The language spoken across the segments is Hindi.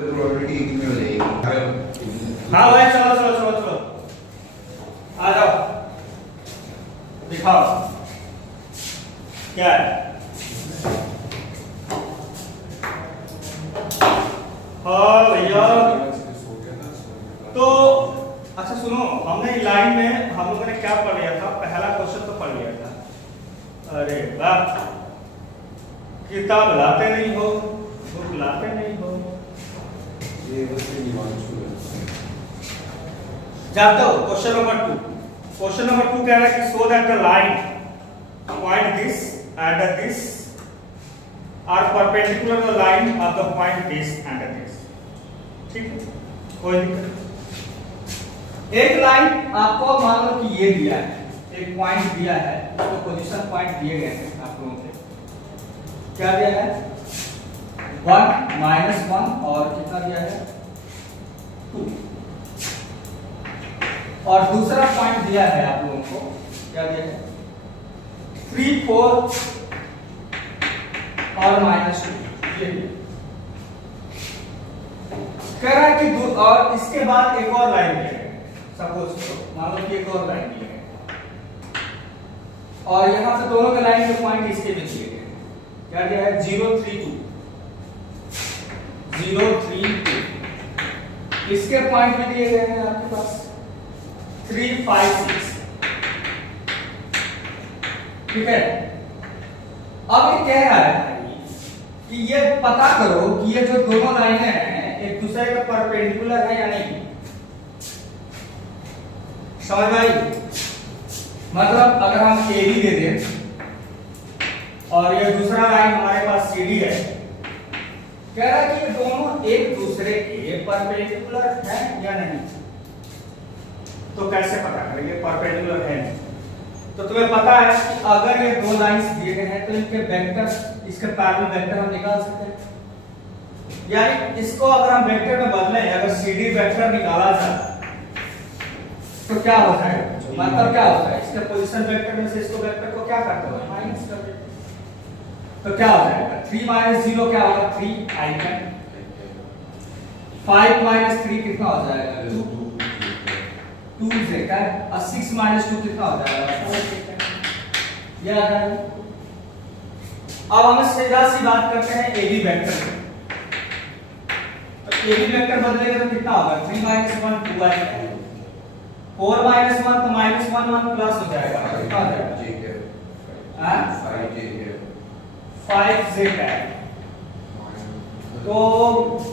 प्रोबेबिलिटी एक में हो जाएगी। हाँ भाई, चलो चलो चलो चलो आ जाओ, दिखाओ क्या है। हाँ भैया, तो अच्छा सुनो, हमने लाइन में हम लोगों ने क्या पढ़ लिया था, पहला क्वेश्चन तो पढ़ लिया था। अरे वाह, किताब लाते नहीं हो, बुक लाते नहीं हो, ये वैसे निवांशु है। जाते हो। क्वेश्चन नंबर 2, क्वेश्चन नंबर 2 कह रहा है कि so that the line point this and this are perpendicular the line of the point this and this. ठीक है, कोई दिक्कत नहीं। एक लाइन आपको मान लो कि ये दिया है, एक पॉइंट दिया है, इसको पोजीशन पॉइंट दिए गए हैं आप लोगों के। क्या दिया है? 1 -1 और कितना दिया है? 2। और दूसरा पॉइंट दिया है आप लोगों को, क्या दिया है? 3 4 और -2। ये कह रहा है कि और इसके बाद एक और लाइन है, सपोज मान लो कि एक और लाइन दी है और यहां से दोनों के लाइन के पॉइंट इसके बीच दिए गए। क्या दिया है? 0 3 2 0 3 2। इसके पॉइंट भी दिए गए हैं आपके पास 3 5 6। ठीक है, अब ये कह रहा है कि ये पता करो कि ये जो दोनों लाइनें हैं एक दूसरे के परपेंडिकुलर है या नहीं। समझ आई? मतलब अगर हम AB दे दें और ये दूसरा लाइन हमारे पास CD है, कह रहा है कि ये दोनों एक दूसरे के परपेंडिकुलर हैं या नहीं। तो कैसे पता करेंगे परपेंडिकुलर है नहीं? तो तुम्हें पता है कि अगर ये दो लाइंस दिए गए हैं तो इनके वेक्टर, इसके पैरेलल वेक्टर हम निकाल सकते हैं। यानी इसको अगर हम वेक्टर में बदलें, अगर CD वेक्टर निकाला जाए तो क्या हो जाएगा? मतलब क्या होता है, इसके पोजीशन वेक्टर में से इसको वेक्टर को क्या करते हो? माइनस कर देते। तो क्या हो जाएगा? 3 - 0 क्या होगा? 3 आएगा। 5 - 3 कितना हो जाएगा? 2 से क्या? और 6 - 2 कितना हो जाएगा? 4 से क्या? ये आ जाएगा। अब हम सीधा सी बात करते हैं AB वेक्टर की। तो AB वेक्टर बदलेगा तो कितना होगा? 3 - 1 2 आएगा। 4 - 1 तो -1 1 प्लस हो जाएगा। कितना हो जाएगा? 5 z है। तो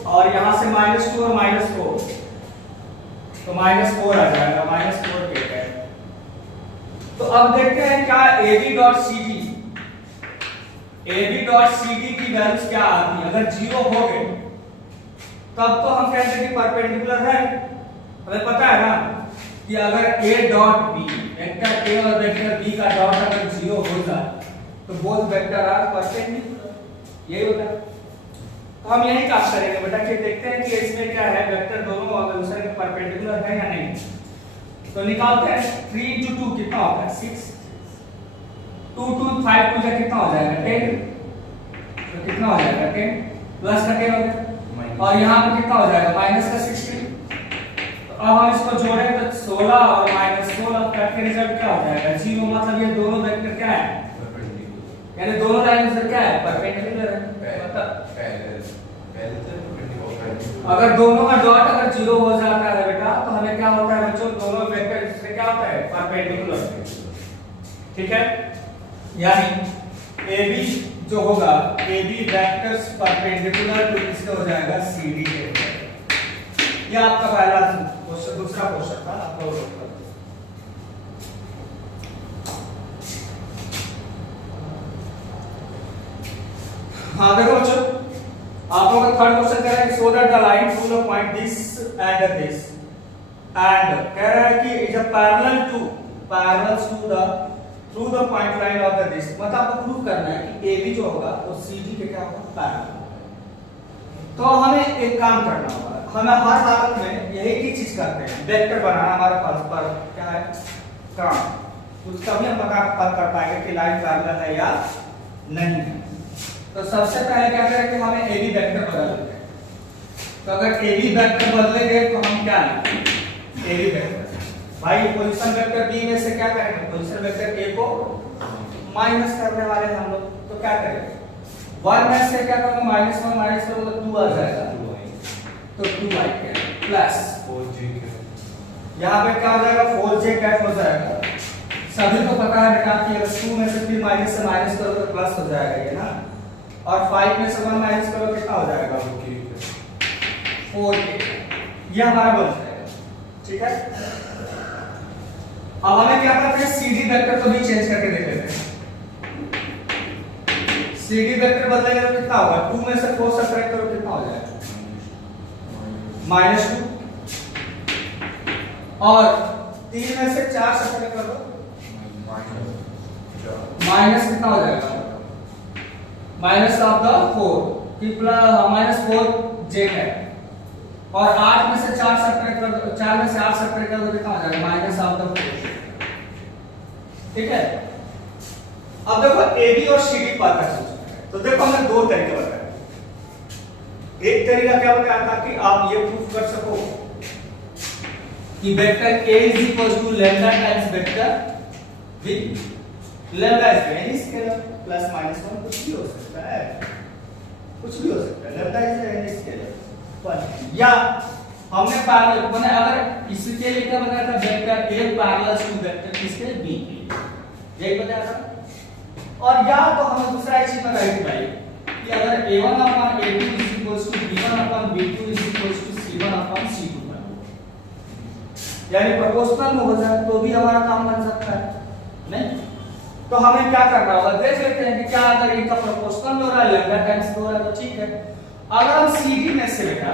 और यहां से -2 और -4 तो -4 आ जाएगा। -4 के है। तो अब देखते हैं क्या AB.CD की वैल्यूज क्या आती है। अगर 0 हो गए तब तो हम कहते हैं कि परपेंडिकुलर है। हमें पता है ना कि अगर A.B वेक्टर A और वेक्टर B का डॉट अगर 0 हो जाए तो बोथ वेक्टर आर परपेंडिकुलर। यही होता है। तो हम यही काम करेंगे बेटा कि देखते हैं कि इसमें क्या है, वेक्टर दोनों एक दूसरे के परपेंडिकुलर है या नहीं। तो निकालते हैं। 3 × 2 कितना होगा? 6। 2 2 5 2 से कितना हो जाएगा? 10। तो कितना हो जाएगा? 10 प्लस का 10 हो गया। और यहाँ पे कितना हो जाएगा? माइनस का 16। तो अब हम इसको जोड़ें तो 16 और -16 कट के रिजल्ट क्या हो जाएगा? 0। मतलब ये दोनों वेक्टर क्या है? यानी दोनों लाइन से क्या है? परपेंडिकुलर है। मतलब अगर दोनों का डॉट अगर 0 हो जाता है बेटा तो हमें क्या होता है बच्चों? दोनों वेक्टर से क्या होता है? परपेंडिकुलर। ठीक है, यानी AB जो होगा, AB वेक्टर्स परपेंडिकुलर टू किसके हो जाएगा? CD के। ये आपका पहला क्वेश्चन, दूसरा क्वेश्चन था आप लोग। हाँ देखो बच्चों, आप लोगों का थर्ड क्वेश्चन कह रहा है कि so that the line to the point this and this and कह रहा है कि is a parallel to through the point line of the this. मतलब आपको प्रूव करना है कि AB जो होगा वो CD के क्या होगा? पैरेलल। तो हमें एक काम करना होगा, हमें हर हालत में यही की चीज करते हैं, वेक्टर बनाना हमारे पास पर क्या है काम। तो तभी हम पता कर पाएंगे कि लाइन पैरेलल है या नहीं है। तो सबसे पहले क्या करें कि हमें AB वेक्टर बदल देते हैं। तो अगर ए बी वेक्टर बदलेंगे तो हम क्या लिखेंगे ए बी वेक्टर। भाई पोजीशन वेक्टर बी में से क्या करेंगे पोजीशन वेक्टर ए को माइनस करने वाले हम लोग, तो क्या करेंगे 1 में से क्या करूंगा -1 माइनस करूंगा तो 2 आ जाएगा, तो 2i प्लस 4j यहाँ पे क्या हो जाएगा 4j कैप हो जाएगा। सभी को पता है बेटा कि अगर 2 में से फिर माइनस से माइनस करो तो प्लस हो जाएगा ये ना, और 5 में से 1 माइनस करो कितना हो जाएगा 4k, ये हमारा बन जाएगा। ठीक है, अब हमें क्या करते हैं CD वेक्टर को भी चेंज करके देख लेते हैं। CD वेक्टर बदलेंगे तो कितना होगा 2 में से 4 सब्ट्रैक्ट करो कितना हो जाएगा -2, और 3 में से 4 सब्ट्रैक्ट करो माइनस कितना हो जाएगा माइनस ऑफ द 4 कि -4j है, और 8 में से 4 सब्ट्रैक्ट कर दो 4 में से 8 सब्ट्रैक्ट कर दो कितना हो जाएगा माइनस ऑफ द 4। ठीक है, अब देखो AB और CD पार्ट का सोचना है, तो देखो हमने दो तरीके बताए। एक तरीका क्या बताया था कि आप ये प्रूफ कर सको कि vector A is equal to lambda times vector with lambda is any scalar plus minus 1 कुछ भी हो सकता है, कुछ भी हो सकता है, lambda is any scalar। या हमने पैरेलल मैंने अगर इसके लिए क्या बताया था vector A parallel to vector किसके B के, यही बताया था। और या तो हमें दूसरा एक चीज बताई थी भाई कि अगर A1 upon A2 is equals to B1 upon B2 is equals to C1 upon C2 यानी प्रोपोर्शनल में हो जाए तो भी हमारा काम बन सकता है नहीं, तो हमें क्या करना होगा देख लेते हैं कि क्या अगर इनका प्रोपोर्शनल में हो रहा है लैम्डा टाइम्स हो रहा है तो ठीक है। अगर हम CD में से बेटा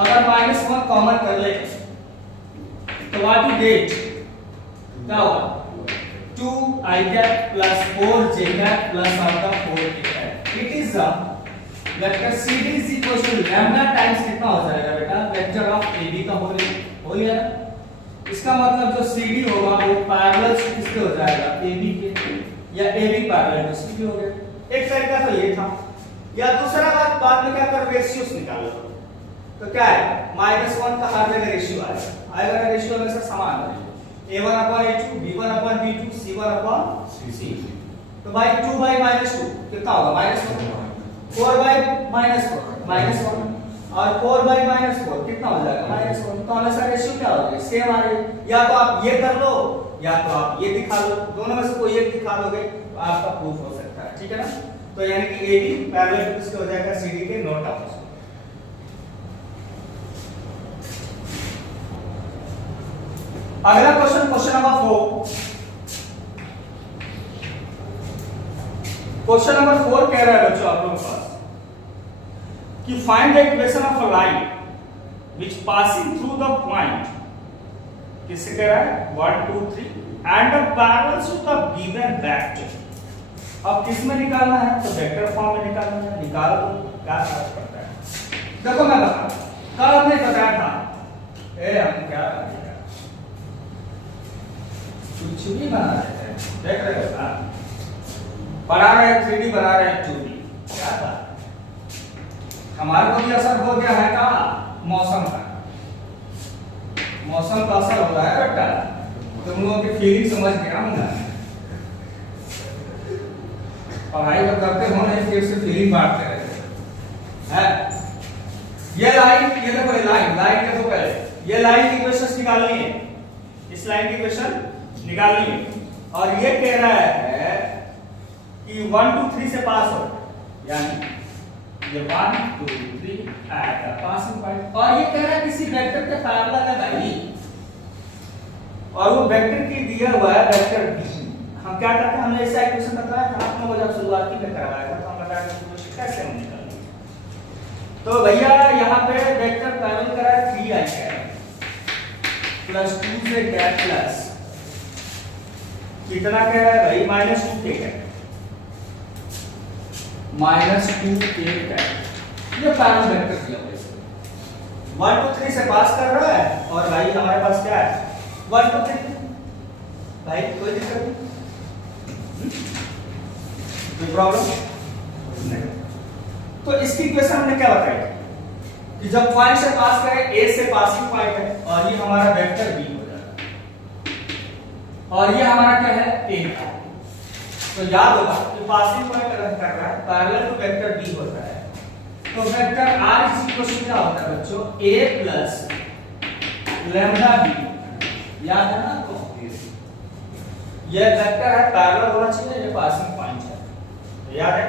अगर -1 कॉमन कर ले तो व्हाट यू गेट क्या होगा 2i cap plus 4j cap plus आपका 4k cap. It is the vector CD is equal to lambda times कितना हो जाएगा बेटा वेक्टर ऑफ AB का हो गया। इसका मतलब जो CD होगा वो पैरेलल किसके हो जाएगा AB के, या AB पैरेलल टू CD हो गया। एक तरीका तो ये था, या दूसरा बात बाद में क्या करो रेशियोस निकालो, तो क्या है -1 का हर जगह रेशियो आएगा रेशियो हमेशा समान है A1/A2 B1/B2 C1/C। तो भाई 2/-2 कितना होगा -1, 4/-4 -1 और 4/-4 कितना हो जाएगा -1। तो हमेशा रेशियो क्या हो जाएगा सेम आ रही, या तो आप ये कर लो या तो आप ये दिखा लो, दोनों में से कोई एक दिखा दोगे तो आपका प्रूफ हो सकता है। ठीक है ना, तो यानी कि AB पैरेलल टू किसके हो जाएगा CD के नोट ऑफ। अगला क्वेश्चन नंबर 4। क्वेश्चन नंबर 4 कह रहा है बच्चों आप लोगों के पास कि find the equation of a line which passing through the point किससे कह रहा है 1 2 3 and the parallel to the given vector. अब किस में निकालना है तो वेक्टर फॉर्म में निकालना है, निकाल दो क्या फर्क पड़ता है। देखो मैं बता कल हमने बताया था हम क्या कुछ भी बना रहे थे, देख रहे हो बना रहे 3D बना रहे 2D, क्या था हमारे को भी असर हो गया है का मौसम का, मौसम का असर हो रहा है बेटा, तुम लोगों की फीलिंग समझ गया हूं। पढ़ाई तो करते हो नहीं फिर से फीलिंग बांटते रहते हैं। ये लाइन ये देखो ये लाइन देखो पहले ये लाइन की इक्वेशंस निकालनी है, इस लाइन की इक्वेशन निकालनी है, और ये कह रहा है कि 1 2 3 से पास हो, यानी ये 1 2 3 एट द पासिंग पॉइंट, और ये कह रहा है किसी वेक्टर के पैरेलल है भाई, और वो वेक्टर की दिया हुआ है वेक्टर b। हम क्या करते हैं हमने ऐसा इक्वेशन बताया था आपको जब शुरुआती में करवाया था, तो हम बताया था कि कैसे हम निकालेंगे। तो भैया यहाँ पे वेक्टर पैरेलल करा है 3i plus 2j cap plus कितना कह रहा है भाई -2k कैप -2k कैप। ये पैरेलल वेक्टर दिया हुआ है 1 2 3 से पास कर रहा है, और भाई हमारे पास क्या है 1 2 3 भाई कोई दिक्कत नहीं, कोई प्रॉब्लम नहीं। तो इसकी इक्वेशन हमने क्या बताई कि जब पॉइंट से पास करें, ए से पासिंग पॉइंट है और ये हमारा वेक्टर बी हो जाएगा और ये हमारा क्या है ए का। तो याद होगा कि पासिंग पॉइंट अगर कर रहा है पैरेलल टू वेक्टर बी होता है तो vector r is equal to क्या होता है बच्चों, ए प्लस लैम्डा बी। याद है ना आपको, ये वेक्टर है पैरेलल होना चाहिए, ये पासिंग पॉइंट है, तो याद है।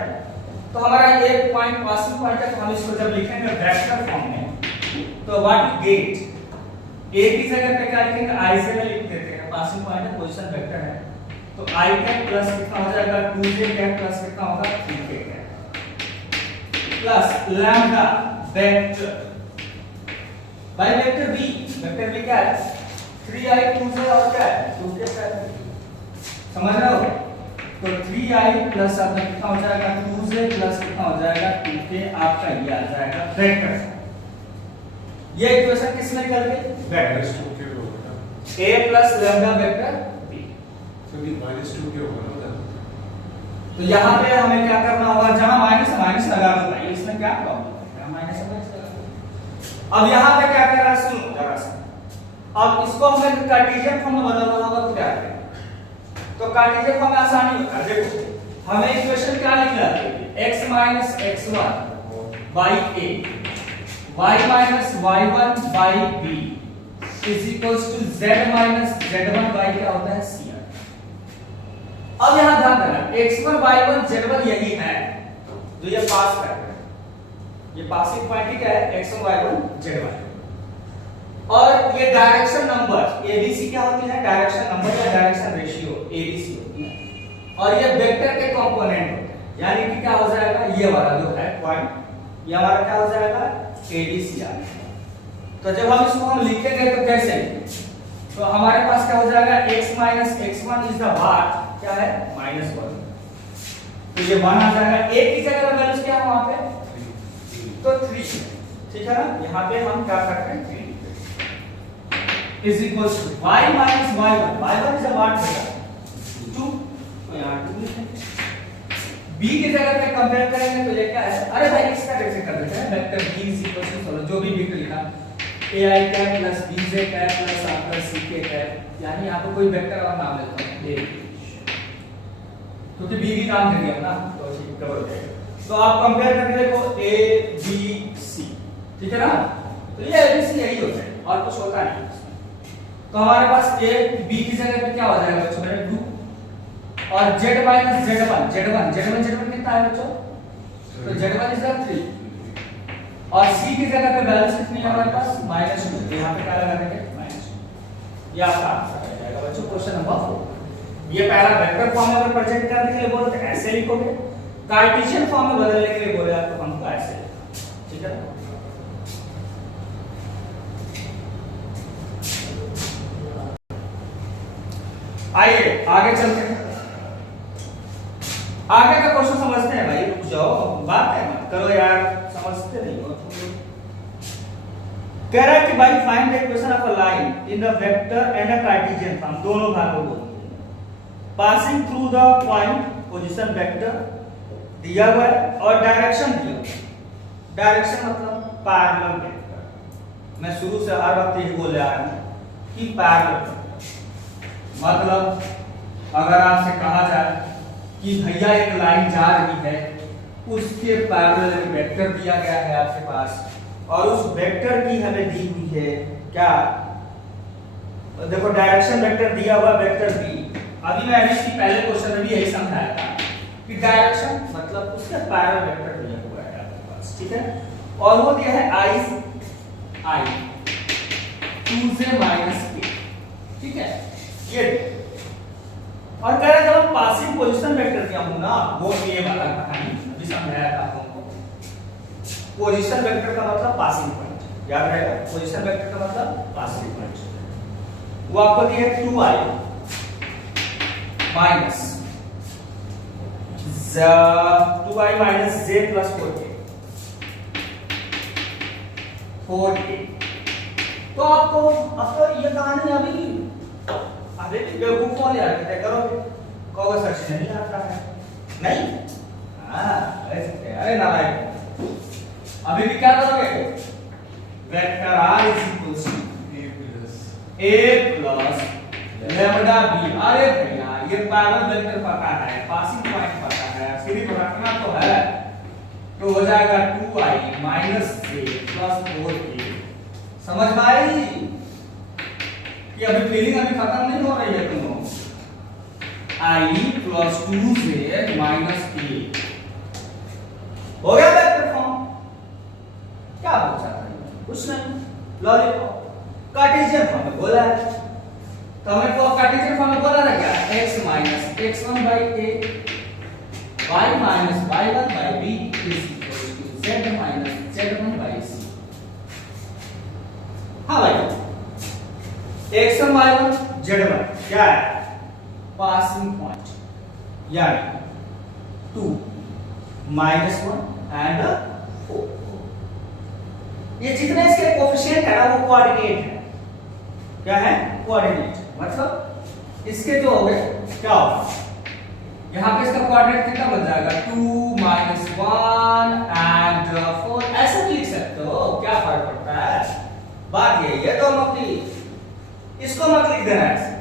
तो हमारा ये पॉइंट पासिंग पॉइंट है, तो हम इसको जब लिखेंगे वेक्टर फॉर्म में तो व्हाट यू गेट, ए की जगह पे क्या लिखेंगे, आई से लिख देते हैं, पासिंग पॉइंट है, पोजीशन वेक्टर है, तो आई कैप प्लस कितना हो जाएगा 2j कैप प्लस कितना होगा 3k cap plus lambda vector by vector b. Vector b क्या है 3i 2j और क्या है 2k कैप, समझ रहे हो। तो 3i प्लस आपका कितना हो जाएगा 2j प्लस कितना हो जाएगा 2k, आपका ये आ जाएगा वेक्टर। ये इक्वेशन किस में निकल गई, vector a plus lambda vector b। तो ये -2 के होगा ना, तो यहाँ पे हमें क्या करना होगा, जहां माइनस माइनस लगा दो भाई, इसमें क्या प्रॉब्लम है, माइनस लगा दो। अब यहाँ पे क्या करना है, सुनो जरा सा, अब इसको हमें कार्टेशियन फॉर्म में बदलना होगा, तो क्या करें, तो कार्टेशियन फॉर्म में आसानी होता है। देखो हमें इक्वेशन क्या लिखना है, x - x1 by a y - y1 by b is equals to z - z1 by क्या होता है c। अब यहां ध्यान देना x1 y1 z1 यही है जो ये पास कर रहा है, ये पासिंग पॉइंट क्या है x1 y1 z1, और ये डायरेक्शन नंबर abc क्या होती है, डायरेक्शन नंबर या डायरेक्शन रेशियो abc होती है, और ये वेक्टर के कंपोनेंट होते हैं, यानी कि क्या हो जाएगा ये वाला जो है पॉइंट, ये हमारा क्या हो जाएगा abc आ गया। तो जब हम इसको हम लिखेंगे तो कैसे, तो हमारे पास क्या हो जाएगा x - x1 is the what, क्या है -1, तो ये 1 आ जाएगा, a की जगह पर वैल्यू क्या है वहां पे, तो 3, ठीक है ना। यहाँ पे हम क्या करते हैं 3 is equals to y - y1 is a what बेटा 2, तो यहाँ 2 लिखेंगे। b की जगह पे कंपेयर करेंगे तो ये क्या है, अरे भाई इसका कैसे कर देते हैं, vector b is equals to चलो जो भी लिखा ai cap plus bj cap plus आपका ck कैप, यानी यहाँ पे कोई वेक्टर और नाम लेता हूं a, क्योंकि b भी काम कर दिया ना, तो ठीक कवर हो जाएगा। तो आप कंपेयर करके देखो a b c, ठीक है ना, तो ये abc यही होता है और कुछ होता नहीं। तो हमारे पास a b की जगह पे क्या हो जाएगा बच्चों मेरे 2, और z - z1 कितना है बच्चों, तो z1 इज 3, और c की जगह पे वैल्यू कितनी है हमारे पास -2, यहां पे क्या लगा देंगे -2, ये आपका आंसर आ जाएगा बच्चों क्वेश्चन नंबर 4। ये पहला वेक्टर फॉर्म में अगर प्रेजेंट करने के लिए बोले तो ऐसे लिखोगे, कार्टेशियन फॉर्म में बदलने के लिए बोले तो हमको ऐसे लिखना, ठीक है। आइए आगे चलते हैं, आगे का क्वेश्चन समझते हैं भाई, रुक जाओ बात है मत करो यार, समझते नहीं हो तुम। कह रहा है कि भाई find the equation of a line in the vector and a Cartesian form, दोनों भागों को passing through the point position vector दिया हुआ है और डायरेक्शन दिया हुआ है। डायरेक्शन मतलब पैरेलल वेक्टर, मैं शुरू से हर वक्त यही बोल रहा हूं कि पैरेलल मतलब अगर आपसे कहा जाए कि भैया एक लाइन जा रही है, उसके पैरेलल एक वेक्टर दिया गया है आपके पास, और उस वेक्टर की हमें दी हुई है क्या, देखो डायरेक्शन वेक्टर दिया हुआ वेक्टर बी। अभी मैं इसकी पहले क्वेश्चन में भी यही समझाया था कि डायरेक्शन मतलब उसका पैरेलल वेक्टर दिया हुआ है आपके पास, ठीक है, और वो दिया है i 2j - k, ठीक है ये। और कह रहा जब हम पासिंग पोजीशन वेक्टर दिया हूं ना, वो ये वाला कहानी अभी समझाया था आपको। पोजीशन वेक्टर का मतलब पासिंग पॉइंट, याद रहेगा, पोजीशन वेक्टर का मतलब पासिंग पॉइंट। वो आपको दिया 2i minus 2i minus j plus 4k। तो आपको अब तो ये कहानी अभी भी बेवकूफ वाले यार क्या करोगे, कहोगे सच नहीं आता है, नहीं अरे नारायण अभी भी क्या करोगे, vector r is equals to a plus lambda b। अरे भैया ये पैरेलल वेक्टर पता है, पासिंग पॉइंट पता है, सिर्फ रखना तो है। तो हो जाएगा 2i minus j plus 4a। समझ में आई कि अभी फीलिंग अभी खत्म नहीं हो रही है तुम। i plus 2j minus a हो गया वेक्टर फॉर्म। क्या पूछा था? कुछ नहीं, लॉलीपॉप कार्टेशियन फॉर्म में बोला है। तो हमें को कार्टेशियन फॉर्म में बोला था क्या? x minus x1 by a y minus y1 by b is equal to z minus z1 by c। हाँ भाई, x1 y1 z1 क्या है? पासिंग पॉइंट, यानी 2 माइनस 1 एंड 4। ये जितने इसके कोएफिशिएंट है ना वो कोऑर्डिनेट है। क्या है? कोऑर्डिनेट। मतलब इसके जो हो गए क्या होगा, यहाँ पे इसका कोऑर्डिनेट कितना बन जाएगा? 2 माइनस 1 एंड 4। ऐसे लिख सकते हो, क्या फर्क पड़ता है? बात यही है दोनों की। इसको मत लिख देना ऐसे,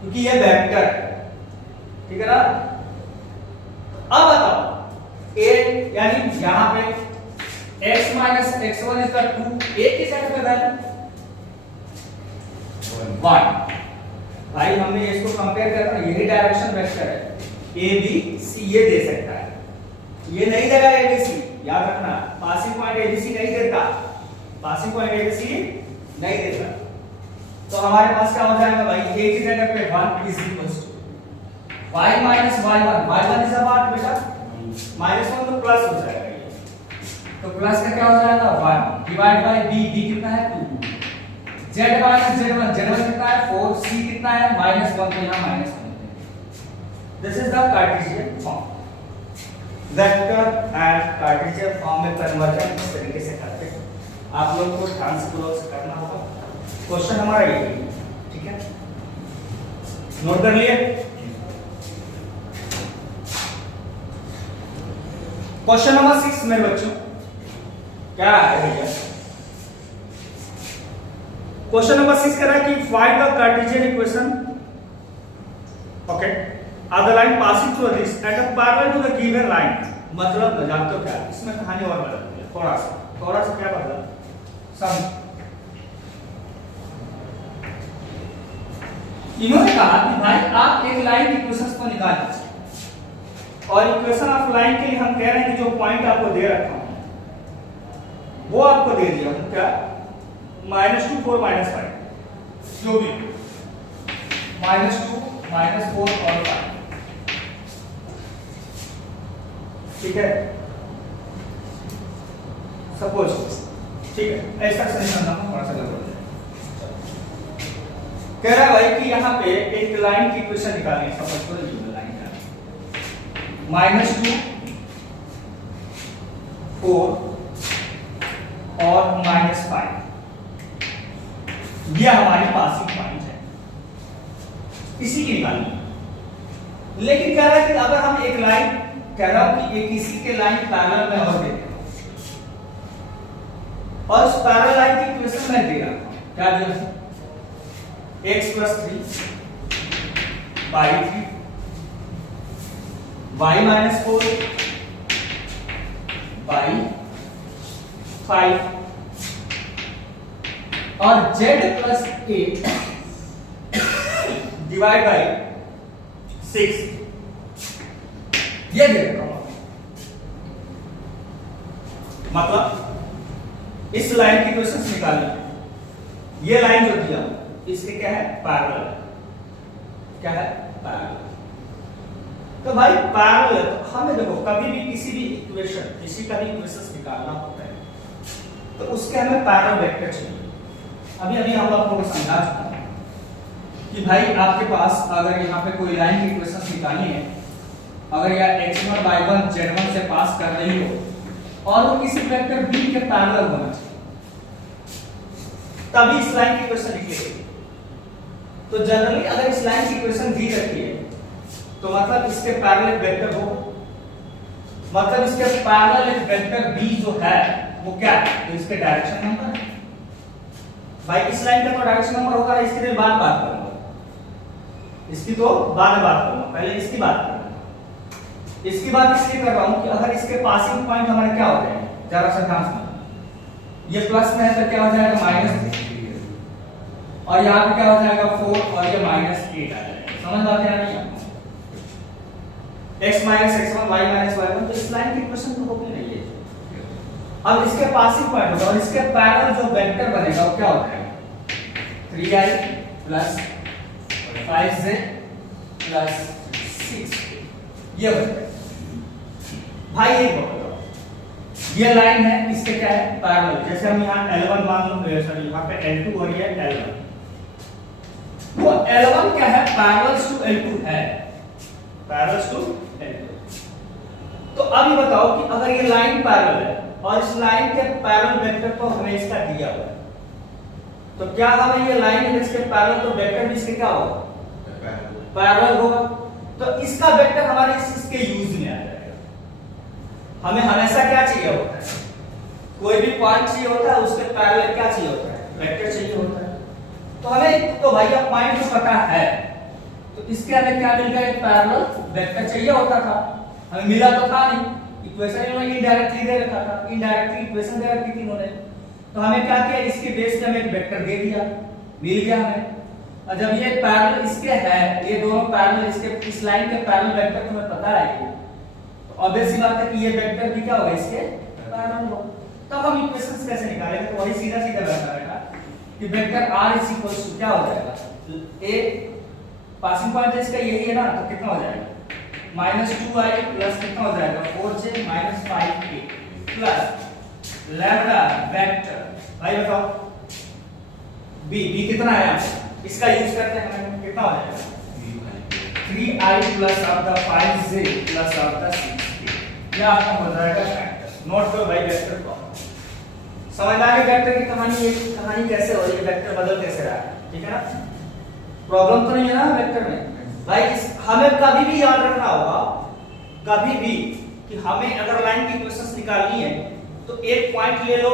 क्योंकि ये वेक्टर, ठीक है ना। अब बताओ a यानी यहाँ पे x minus x1 is the 2, a की जगह पे वैल्यू 1। भाई हमने इसको कंपेयर करना, यही डायरेक्शन वेक्टर है, a b c ये दे सकता है, ये नहीं देगा a b c। याद रखना, passing point a b c नहीं देता, passing point a b c नहीं देता। तो हमारे पास क्या हो जाएगा भाई? a की जगह पे 1 is equals to y minus y1। y1 is about बेटा माइनस 1, तो प्लस हो जाएगा ये। तो प्लस का क्या हो जाएगा? 1 डिवाइड बाय b, b कितना है? 2। z माइनस z1, z1 कितना है? 4। c कितना है? -1, तो यहां -1। This is the Cartesian form. Vector and Cartesian form में कन्वर्जन इस तरीके से करते हैं। आप लोग को ध्यान से क्लोज करना होगा। क्वेश्चन हमारा ये है, ठीक है? नोट कर लिए? क्वेश्चन नंबर 6 मेरे बच्चों क्या है भैया? क्वेश्चन नंबर 6 कह रहा है कि find the Cartesian equation, okay, of the line passing through this at a parallel to the given line. मतलब जानते हो क्या इसमें कहानी और बदलती है, थोड़ा सा क्या बदला समझ। इन्होंने कहा कि भाई आप एक लाइन की इक्वेशंस को निकाल लीजिए, और इक्वेशन ऑफ लाइन के लिए हम कह रहे हैं कि जो पॉइंट आपको दे रखा हूं वो आपको दे दिया हूं क्या? -2 4 -5, जो भी -2 -4 और 5, ठीक है? सपोज, ठीक है, ऐसा सही करना थोड़ा सा गड़बड़ है। कह रहा है भाई कि यहाँ पे एक लाइन की इक्वेशन निकालनी है। सपोज करो ये लाइन है -2 4 और -5, ये हमारी पासिंग पॉइंट है, इसी की निकालनी है। लेकिन कह रहा है कि अगर हम एक लाइन, कह रहा हूं कि एक इसी के लाइन पैरेलल में और देते हैं, और उस पैरेलल लाइन की इक्वेशन में दे रहा हूं क्या दिया? x + 3 y 3 y - 4 y 5 और z + 8 डिवाइड बाय 6, ये दे रहा हूं। मतलब इस लाइन की इक्वेशन निकालनी, ये लाइन जो दिया इसके क्या है? पैरेलल। क्या है? पैरेलल। तो भाई पैरेलल, तो हमें देखो कभी भी किसी भी इक्वेशन, किसी का भी इक्वेशन निकालना होता है तो उसके हमें पैरेलल वेक्टर चाहिए। अभी हम आपको समझा चुका हूं कि भाई आपके पास अगर यहाँ पे कोई लाइन की इक्वेशन निकालनी है, अगर यह x1 y1 z1 से पास कर रही हो और वो किसी वेक्टर b के पैरेलल होना चाहिए, तभी इस लाइन की इक्वेशन निकलेगी। तो जनरली अगर इस लाइन की इक्वेशन दी रहती है तो मतलब इसके पैरेलल वेक्टर हो, मतलब इसके पैरेलल एक वेक्टर b जो है वो क्या है? तो इसके डायरेक्शन नंबर भाई इस लाइन का तो डायरेक्शन नंबर होगा, इसकी तो बात करूंगा, इसकी तो बाद में बात करूंगा, पहले इसकी बात करूंगा। इसकी बात इसलिए कर रहा हूं कि अगर इसके पासिंग पॉइंट हमारे क्या होते हैं, जरा सा ध्यान से, ये प्लस में है तो क्या हो जाएगा माइनस, और यहाँ पे क्या हो जाएगा 4 और ये माइनस 8 आ जाएगा। समझ बात है नहीं आपको? x minus x1 y minus y1, तो इस लाइन की इक्वेशन तो होगी नहीं है। अब इसके पासिंग पॉइंट होगा और इसके पैरेलल जो वेक्टर बनेगा वो क्या होता है 3i प्लस 5z प्लस 6, ये बनेगा। भाई ये बताओ, ये लाइन है, इसके क्या है पैरेलल, जैसे हम यहाँ L1 मान लो, सॉरी यहाँ पे L2 और ये L1, वो L1 क्या है पैरेलल टू L2 है, पैरेलल टू L2। तो अब ये बताओ कि अगर ये लाइन पैरेलल है और इस लाइन के पैरेलल वेक्टर को हमें इसका दिया हुआ है, तो क्या हमें ये लाइन है इसके पैरेलल, तो वेक्टर भी इसके क्या होगा पैरेलल होगा, तो इसका वेक्टर हमारे इसके यूज में आ जाएगा। हमें हमेशा क्या चाहिए होता है, कोई भी पॉइंट चाहिए होता है, उसके पैरेलल क्या चाहिए होता है वेक्टर चाहिए होता है। तो हमें तो भैया पॉइंट तो पता है, तो इसके हमें क्या मिल गया, एक पैरेलल वेक्टर चाहिए होता था, हमें मिला तो था नहीं, इक्वेशन इन्होंने इनडायरेक्टली दे रखा था, इनडायरेक्टली इक्वेशन दे रखी थी इन्होंने, तो हमें क्या किया इसके बेस पे हमें एक वेक्टर दे दिया, मिल गया हमें। और जब ये पैरेलल इसके है, ये दोनों पैरेलल इसके इस लाइन के पैरेलल वेक्टर तुम्हें पता है कि, तो ऑब्वियस सी बात है कि ये वेक्टर भी क्या होगा इसके पैरेलल होगा। तब हम इक्वेशंस कैसे निकालेंगे, तो वही सीधा सीधा बैठा रहेगा कि vector r is equal to क्या हो जाएगा, a पासिंग पॉइंट इसका यही है ना, तो कितना हो जाएगा -2i प्लस कितना हो जाएगा 4j minus 5k plus lambda vector, भाई बताओ b कितना है यहाँ, इसका यूज करते हैं हमें, कितना हो जाएगा 3i प्लस आपका 5j प्लस आपका 6k, ये आपका हो जाएगा वेक्टर। नोट करो भाई वेक्टर को, समझ आ गई वेक्टर की कहानी, ये कहानी कैसे हो रही है, वेक्टर बदल कैसे रहा है, ठीक है ना, प्रॉब्लम तो नहीं है ना वेक्टर में भाई। हमें कभी भी याद रखना होगा, कभी भी कि हमें अगर लाइन की इक्वेशंस निकालनी है तो एक पॉइंट ले लो,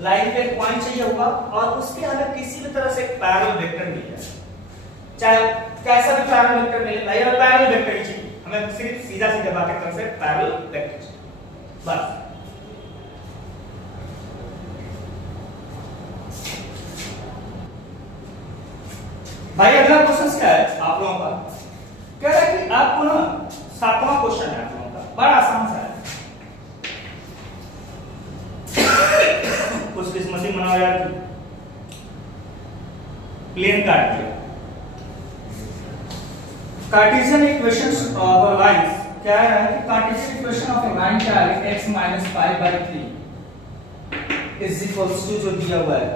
लाइन पे एक पॉइंट चाहिए होगा और उसके हमें किसी भी तरह से एक पैरेलल वेक्टर मिल जाए, चाहे कैसा भी पैरेलल वेक्टर मिले भाई, हमें पैरेलल वेक्टर ही चाहिए, हमें सिर्फ सीधा सीधा बात करने से पैरेलल वेक्टर चाहिए बस। भाई अगला क्वेश्चन क्या है आप लोगों का, कह रहा है कि आपको ना 7वां क्वेश्चन है आप लोगों का, बड़ा आसान सा है, कुछ किस्मती बनाओ यार, प्लेन काट दिया, कार्टेशियन इक्वेशंस ऑफ लाइंस क्या है कि कार्टेशियन इक्वेशन ऑफ लाइन क्या है, x - 5/3 इज इक्वल्स टू जो दिया हुआ है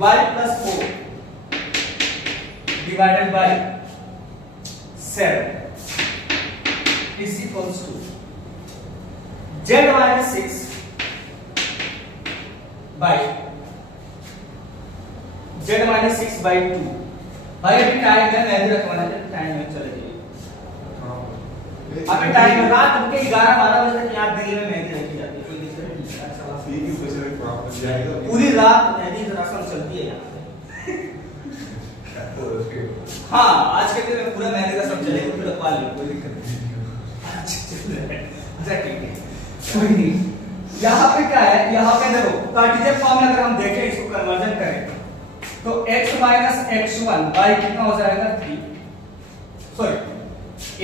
y + 4 divided by 7 is equals to z minus 6 by z minus 6 by 2। भाई अभी टाइम है, मैं भी रखवाना है, टाइम में चले जाइए, अभी टाइम है रात के 11-12 बजे तक यहाँ दिल्ली में मेहंदी रखी जाती है, कोई दिक्कत नहीं, पूरी रात मेहंदी रस्म चलती है यहाँ। हाँ आज के दिन पूरा मेहंदी का सब चलेगा, फिर रखवा लो, कोई दिक्कत नहीं। अच्छा ठीक है, कोई नहीं। यहाँ पे क्या है, यहाँ पे देखो कार्टेशियन फॉर्म में अगर हम देखें, इसको कन्वर्जन करें तो x - x1 y कितना हो जाएगा 3, सॉरी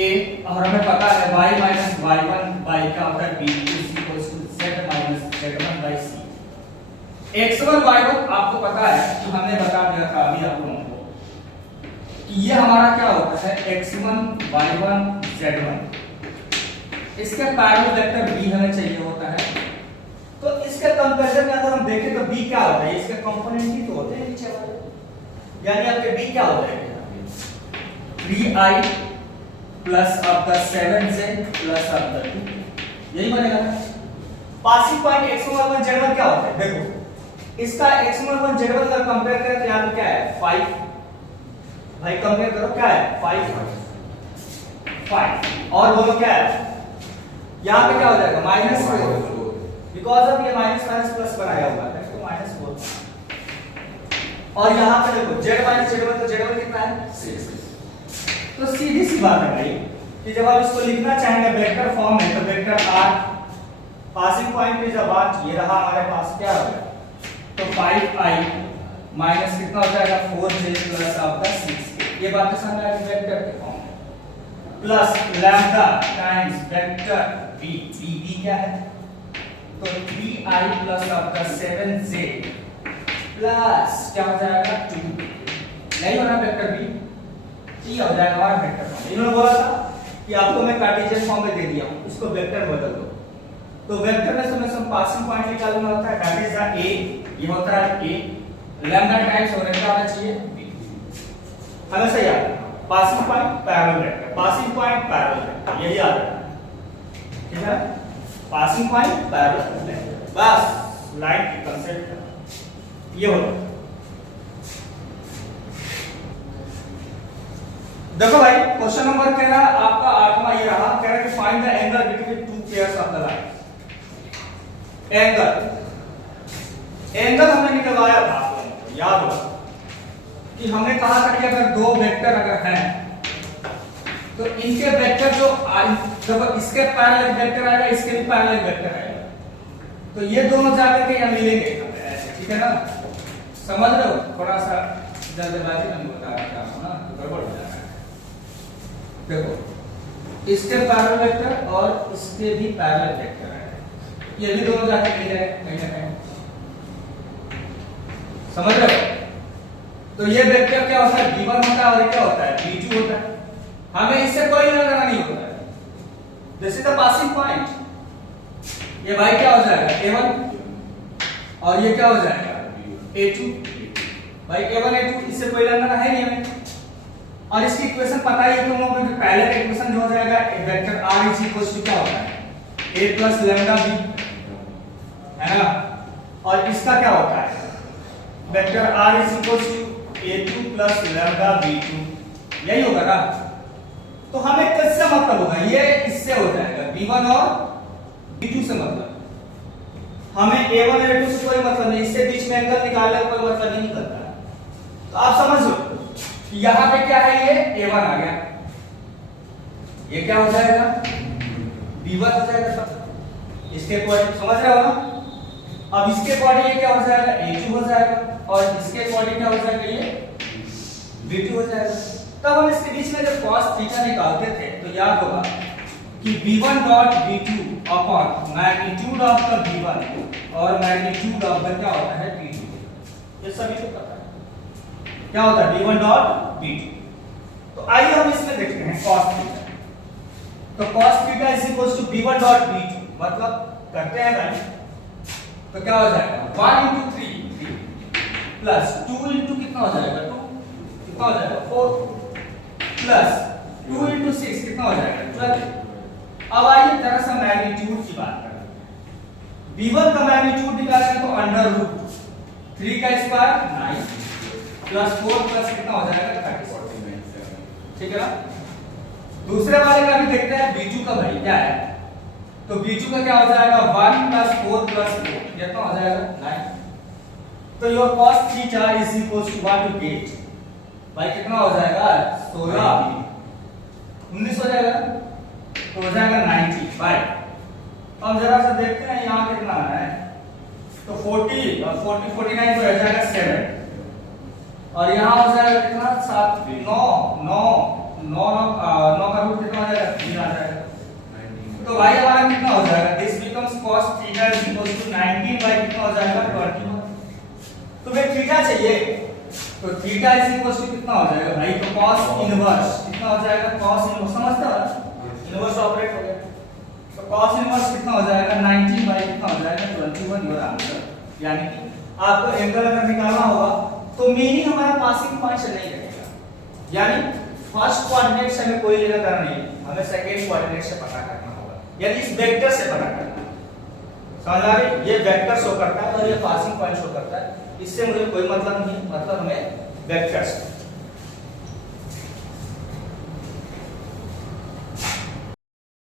a, और हमें पता है y - y1 y क्या होता है b is equals to z - z1/c। x1 y1 आपको पता है कि हमने बता दिया था अभी आप लोगों को, ये हमारा क्या होता है x1 y1 z1, इसके पैरेलल वेक्टर b हमें चाहिए होता है, तो इसके कंपैरिजन में अगर हम देखें तो b क्या होता है, इसके कंपोनेंट ही तो होते हैं नीचे वाले, यानी आपके b क्या हो जाएगा 3i प्लस आपका 7z प्लस आपका 2, यही बनेगा। Passing point x1 y1 z1 क्या होता है, देखो इसका x1 y1 z1 का कंपेयर करें तो यहां पे क्या है 5, भाई कंपेयर करो क्या है 5 और बोलो क्या है, यहाँ पे क्या हो जाएगा -4, बिकॉज ऑफ ये माइनस प्लस बनाया हुआ है तो -4, और यहाँ पे देखो z माइनस z1 तो z1 कितना है 6। तो सीधी सी बात है भाई कि जब आप इसको लिखना चाहेंगे वेक्टर फॉर्म में तो vector r passing point is about ये रहा हमारे पास क्या हो गया तो 5i माइनस कितना हो जाएगा 4j प्लस आपका 6 ये बात तो समझ आ गई वेक्टर के फॉर्म में plus lambda times vector v v क्या है तो 3i प्लस आपका 7j प्लस क्या हो जाएगा 2 नहीं होना वेक्टर v ये हो जाएगा हमारा वेक्टर फॉर्म। इन्होंने बोला था कि आपको मैं कार्टेशियन फॉर्म में दे दिया हूं उसको वेक्टर बदल दो तो वेक्टर में समेशन पासिंग पॉइंट निकालना होता है दैट इज द a ये होता है a लैम्डा टाइम्स और क्या होना चाहिए b हमेशा याद passing point parallel vector passing point parallel vector यही याद रखना ठीक है पासिंग पॉइंट पैरेलल वेक्टर बस लाइन की कांसेप्ट ये होता है। देखो भाई क्वेश्चन नंबर कह रहा है आपका 8वां ये रहा कह रहा है कि find the angle between two pairs of the line angle हमने निकलवाया था आपको याद होगा कि हमने कहा था कि अगर दो वेक्टर अगर हैं तो इनके वेक्टर जो जब इसके पैरेलल वेक्टर आएगा इसके भी पैरेलल वेक्टर आएगा तो ये दोनों जाकर के यहां मिलेंगे ठीक है ना समझ रहे हो थोड़ा सा जल्दबाजी में बता रहा हूं ना तो गड़बड़ हो जाएगा देखो इसके पैरेलल वेक्टर और इसके भी पैरेलल वेक्टर है ये भी दोनों जाके मिल जाए कहीं ना कहीं समझ रहे हो तो ये वेक्टर क्या होता है v1 होता है और क्या होता है v2 होता है हमें इससे कोई लेना देना नहीं होता है this is the passing point ये भाई क्या हो जाएगा a1 और ये क्या हो जाएगा a2 भाई a1 a2 इससे कोई लेना देना है नहीं हमें और इसकी इक्वेशन पता ही तुम लोगों को पहले का इक्वेशन जो हो जाएगा vector r is equal to क्या होता है a प्लस लैम्डा b है ना और इसका क्या होता है vector r is equal to a2 plus lambda b2 यही होगा ना तो हमें किससे मतलब होगा ये इससे हो जाएगा b1 और b2 से मतलब हमें a1 और a2 से कोई मतलब नहीं इससे बीच में एंगल निकालने का कोई मतलब नहीं निकलता तो आप समझ लो यहां पे क्या है ये a1 आ गया ये क्या हो जाएगा b1 हो जाएगा सब इसके कोऑर्डिनेट समझ रहे हो ना अब इसके कोऑर्डिनेट ये क्या हो जाएगा a2 हो जाएगा और इसके कोऑर्डिनेट क्या हो जाएगा ये b2 हो जाएगा तब हम इसके बीच में जब cos थीटा निकालते थे तो याद होगा कि b1 dot b2 upon magnitude of the b1 और मैग्नीट्यूड ऑफ द क्या होता है b2 ये सभी को पता है क्या होता है b1 डॉट b2 तो आइए हम इसमें देखते हैं cos थीटा तो cos theta is equal to b1 dot b2 मतलब करते हैं भाई तो क्या हो जाएगा 1 into 3 प्लस 2 into कितना हो जाएगा 2 कितना हो जाएगा 4 प्लस 2 into 6 कितना हो जाएगा 12 अब आइए जरा सा मैग्नीट्यूड की बात करें b1 का मैग्नीट्यूड निकालेंगे तो अंडर रूट 3 का स्क्वायर 9 प्लस 4 प्लस कितना हो जाएगा 30 ठीक है ना दूसरे वाले का भी देखते हैं b2 का भाई क्या है तो b2 का क्या हो जाएगा 1 प्लस 4 प्लस 4 कितना हो जाएगा 9 तो your cos theta is equal to what you get भाई कितना हो जाएगा 16 19 हो जाएगा तो हो जाएगा 95 अब जरा सा देखते हैं यहां कितना आ रहा है तो 40 और 40 49 तो हो जाएगा 7 और यहां हो जाएगा कितना 7 9 का रूट कितना हो जाएगा 3 आ जाएगा तो भाई हमारा कितना हो जाएगा this becomes cos theta is equal to 19 by कितना हो जाएगा 21 तो भाई थीटा चाहिए तो थीटा इज इक्वल टू कितना हो जाएगा भाई तो cos इनवर्स कितना हो जाएगा cos इनवर्स समझते हो इनवर्स ऑपरेट हो गया तो cos इनवर्स कितना हो जाएगा 19 बाय कितना हो जाएगा 21 योर आंसर यानी कि आपको एंगल अगर निकालना होगा तो मीनिंग हमारा पासिंग पॉइंट से नहीं रहेगा यानी फर्स्ट कोऑर्डिनेट से हमें कोई लेना देना नहीं हमें सेकंड कोऑर्डिनेट से पता करना यानी इस वेक्टर से पता करना समझ आ रही ये वेक्टर शो करता है और ये पासिंग पॉइंट शो करता है इससे मुझे कोई मतलब नहीं मतलब हमें वेक्टर से